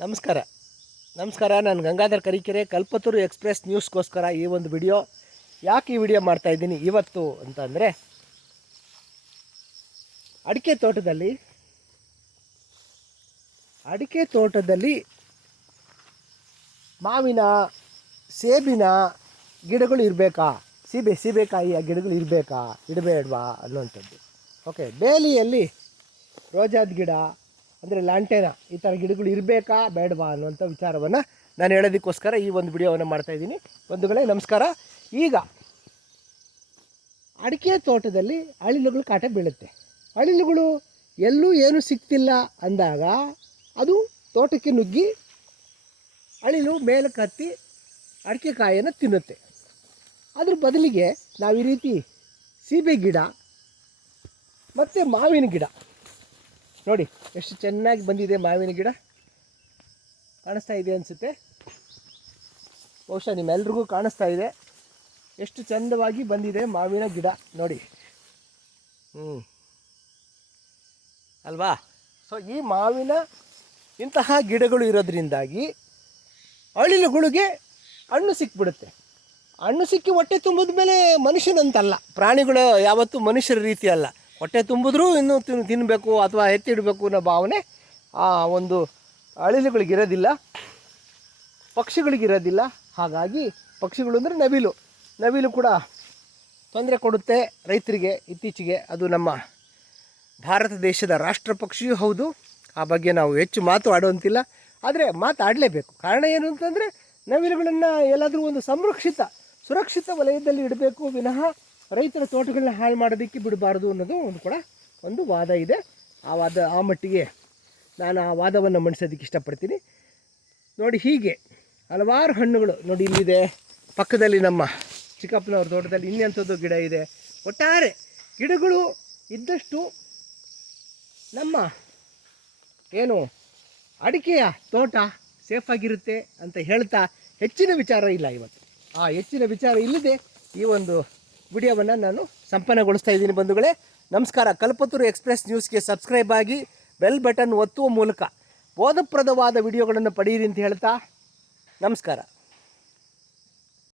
ನಮಸ್ಕಾರ. ನಮಸ್ಕಾರ, ನಾನು ಗಂಗಾಧರ್ ಕರಿಕೆರೆ, ಕಲ್ಪತೂರು ಎಕ್ಸ್ಪ್ರೆಸ್ ನ್ಯೂಸ್ಗೋಸ್ಕರ ಈ ಒಂದು ವಿಡಿಯೋ. ಯಾಕೆ ಈ ವಿಡಿಯೋ ಮಾಡ್ತಾಯಿದ್ದೀನಿ ಇವತ್ತು ಅಂತಂದರೆ, ಅಡಿಕೆ ತೋಟದಲ್ಲಿ ಅಡಿಕೆ ತೋಟದಲ್ಲಿ ಮಾವಿನ, ಸೇಬಿನ ಗಿಡಗಳು ಇರಬೇಕಾ? ಸೀಬೆ, ಸೀಬೆಕಾಯಿಯ ಗಿಡಗಳು ಇರಬೇಕಾ? ಇಡಬೇಡವಾ ಅನ್ನುವಂಥದ್ದು. ಓಕೆ ಬೇಲಿಯಲ್ಲಿ ರೋಜಾದ ಗಿಡ ಅಂದರೆ ಲ್ಯಾಂಟೇನ ಈ ಥರ ಗಿಡಗಳು ಇರಬೇಕಾ ಬೇಡವಾ ಅನ್ನುವಂಥ ವಿಚಾರವನ್ನು ನಾನು ಹೇಳೋದಕ್ಕೋಸ್ಕರ ಈ ಒಂದು ವಿಡಿಯೋವನ್ನು ಮಾಡ್ತಾಯಿದ್ದೀನಿ ಬಂಧುಗಳೇ, ನಮಸ್ಕಾರ. ಈಗ ಅಡಿಕೆ ತೋಟದಲ್ಲಿ ಅಳಿಲುಗಳು ಕಾಟ ಬೀಳುತ್ತೆ. ಅಳಿಲುಗಳು ಎಲ್ಲೂ ಏನೂ ಸಿಗ್ತಿಲ್ಲ ಅಂದಾಗ ಅದು ತೋಟಕ್ಕೆ ನುಗ್ಗಿ ಅಳಿಲು ಮೇಲೆ ಕತ್ತಿ ಅಡಿಕೆ ಕಾಯನ್ನು ತಿನ್ನುತ್ತೆ. ಅದ್ರ ಬದಲಿಗೆ ನಾವು ಈ ರೀತಿ ಸೀಬೆ ಗಿಡ ಮತ್ತು ಮಾವಿನ ಗಿಡ ನೋಡಿ, ಎಷ್ಟು ಚೆನ್ನಾಗಿ ಬಂದಿದೆ ಮಾವಿನ ಗಿಡ. ಕಾಣಿಸ್ತಾ ಇದೆ ಅನಿಸುತ್ತೆ. ಬಹುಶಃ ನಿಮ್ಮೆಲ್ರಿಗೂ ಕಾಣಿಸ್ತಾ ಇದೆ. ಎಷ್ಟು ಚಂದವಾಗಿ ಬಂದಿದೆ ಮಾವಿನ ಗಿಡ. ನೋಡಿ. ಹ್ಞೂ ಅಲ್ವಾ? ಸೊ ಈ ಮಾವಿನ ಇಂತಹ ಗಿಡಗಳು ಇರೋದ್ರಿಂದಾಗಿ ಅಳಿಲುಗಳಿಗೆ ಹಣ್ಣು ಸಿಕ್ಬಿಡುತ್ತೆ. ಹಣ್ಣು ಸಿಕ್ಕಿ ಹೊಟ್ಟೆ ತುಂಬಿದ ಮೇಲೆ ಮನುಷ್ಯನಂತಲ್ಲ. ಪ್ರಾಣಿಗಳು ಯಾವತ್ತೂ ಮನುಷ್ಯರ ರೀತಿ ಅಲ್ಲ. ಹೊಟ್ಟೆ ತುಂಬಿದ್ರೂ ಇನ್ನೂ ತಿನ್ ತಿನ್ನಬೇಕು ಅಥವಾ ಎತ್ತಿಡಬೇಕು ಅನ್ನೋ ಭಾವನೆ ಆ ಒಂದು ಅಳಿಲುಗಳಿಗಿರೋದಿಲ್ಲ ಪಕ್ಷಿಗಳಿಗಿರೋದಿಲ್ಲ ಹಾಗಾಗಿ ಪಕ್ಷಿಗಳು ಅಂದರೆ ನವಿಲು. ನವಿಲು ಕೂಡ ತೊಂದರೆ ಕೊಡುತ್ತೆ ರೈತರಿಗೆ. ಇತ್ತೀಚೆಗೆ ಅದು ನಮ್ಮ ಭಾರತ ದೇಶದ ರಾಷ್ಟ್ರ ಪಕ್ಷಿಯೂ ಹೌದು. ಆ ಬಗ್ಗೆ ನಾವು ಹೆಚ್ಚು ಮಾತು ಆಡುವಂತಿಲ್ಲ. ಆದರೆ ಮಾತಾಡಲೇಬೇಕು. ಕಾರಣ ಏನು ಅಂತಂದರೆ ನವಿಲುಗಳನ್ನು ಎಲ್ಲಾದರೂ ಒಂದು ಸಂರಕ್ಷಿತ, ಸುರಕ್ಷಿತ ವಲಯದಲ್ಲಿ ಇಡಬೇಕು. ವಿನಃ ರೈತರ ತೋಟಗಳನ್ನ ಹಾಳು ಮಾಡೋದಕ್ಕೆ ಬಿಡಬಾರ್ದು ಅನ್ನೋದು ಒಂದು ಕೂಡ ಒಂದು ವಾದ ಇದೆ. ಆ ವಾದ, ಆ ಮಟ್ಟಿಗೆ ನಾನು ಆ ವಾದವನ್ನು ಮಂಡಿಸೋದಕ್ಕೆ ಇಷ್ಟಪಡ್ತೀನಿ. ನೋಡಿ ಹೀಗೆ ಹಲವಾರು ಹಣ್ಣುಗಳು ನೋಡಿ ಇಲ್ಲಿದೆ. ಪಕ್ಕದಲ್ಲಿ ನಮ್ಮ ಚಿಕ್ಕಪ್ಪನವ್ರ ತೋಟದಲ್ಲಿ ಇನ್ನೆಂಥದ್ದು ಗಿಡ ಇದೆ. ಒಟ್ಟಾರೆ ಗಿಡಗಳು ಇದ್ದಷ್ಟು ನಮ್ಮ ಏನು ಅಡಿಕೆಯ ತೋಟ ಸೇಫಾಗಿರುತ್ತೆ ಅಂತ ಹೇಳ್ತಾ ಹೆಚ್ಚಿನ ವಿಚಾರ ಇಲ್ಲ ಇವತ್ತು. ಆ ಹೆಚ್ಚಿನ ವಿಚಾರ ಇಲ್ಲದೆ ಈ ಒಂದು ವಿಡಿಯೋವನ್ನು ನಾನು ಸಂಪನ್ನಗೊಳಿಸ್ತಾ ಇದ್ದೀನಿ ಬಂಧುಗಳೇ. ನಮಸ್ಕಾರ. ಕಲ್ಪತೂರು ಎಕ್ಸ್ಪ್ರೆಸ್ ನ್ಯೂಸ್ಗೆ ಸಬ್ಸ್ಕ್ರೈಬ್ ಆಗಿ ಬೆಲ್ ಬಟನ್ ಒತ್ತುವ ಮೂಲಕ ಬೋಧಪ್ರದವಾದ ವಿಡಿಯೋಗಳನ್ನು ಪಡೆಯಿರಿ ಅಂತ ಹೇಳ್ತಾ ನಮಸ್ಕಾರ.